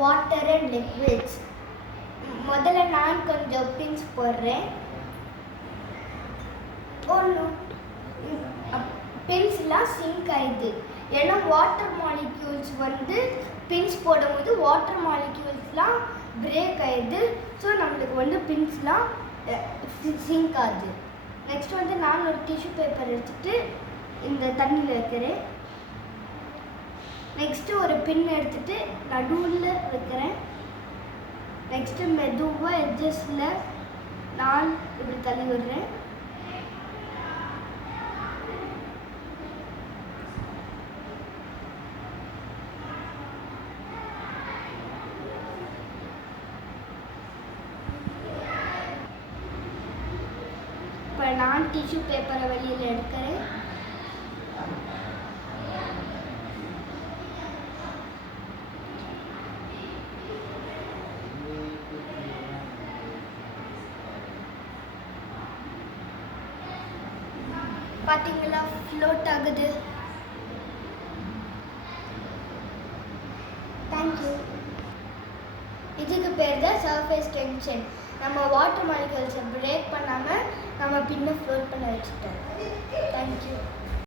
Water and liquids. முதல்ல நான் கொஞ்சம் பின்ஸ் போடுறேன். பின்ஸ்லாம் சிங்க் ஆயிடுது. ஏன்னா வாட்டர் மாலிக்யூல்ஸ் வந்து பின்ஸ் போடும்போது வாட்டர் மாலிக்யூல்ஸ்லாம் பிரேக் ஆயிடுது. ஸோ நம்மளுக்கு வந்து பின்ஸ்லாம் சிங்க் ஆகுது. நெக்ஸ்ட் வந்து நான் ஒரு டிஷ்யூ பேப்பர் எடுத்துகிட்டு இந்த தண்ணியில் வைக்கிறேன். நெக்ஸ்ட்டு ஒரு பின் எடுத்துகிட்டு நடுவில் வைக்கிறேன். நெக்ஸ்ட்டு மெதுவாக எட்ஜஸில் நான் இப்படி தள்ளி விடுறேன். இப்போ நான் டிஷ்யூ பேப்பரை வெளியில் எடுக்கிறேன். பார்த்தீங்களா, ஃப்ளோட் ஆகுது. தேங்க்யூ. இதுக்கு பேர் தான் சர்ஃபேஸ் டென்ஷன். நம்ம வாட்டர் மாலிக்யூல்ஸை பிரேக் பண்ணாமல் நம்ம பின்ன ஃப்ளோட் பண்ண வச்சுட்டோம். தேங்க்யூ.